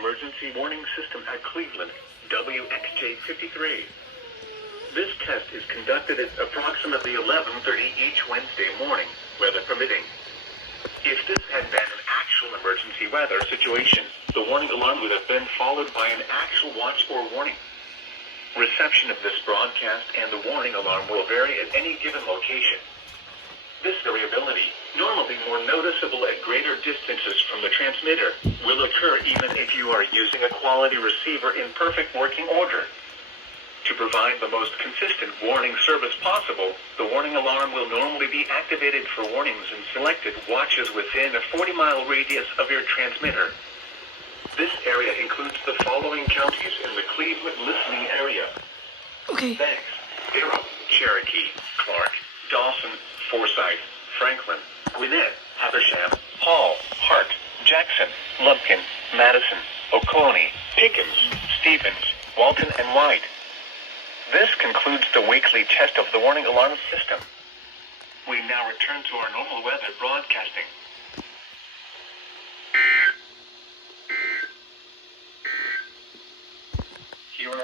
Emergency Warning System at Cleveland, WXJ53. This test is conducted at approximately 11:30 each Wednesday morning, weather permitting. If this had been an actual emergency weather situation, the warning alarm would have been followed by an actual watch or warning. Reception of this broadcast and the warning alarm will vary at any given location. This variability, normally more noticeable at greater distances from the transmitter, will occur even if you are using a quality receiver in perfect working order. To provide the most consistent warning service possible, the warning alarm will normally be activated for warnings in selected watches within a 40-mile radius of your transmitter. This area includes the following counties in the Cleveland listening area. Okay. Thanks. Barrow, Cherokee, Clark, Dawson, Forsyth, Franklin, Gwinnett, Habersham, Hall, Hart, Jackson, Lumpkin, Madison, Oconee, Pickens, Stevens, Walton, and White. This concludes the weekly test of the warning alarm system. We now return to our normal weather broadcasting.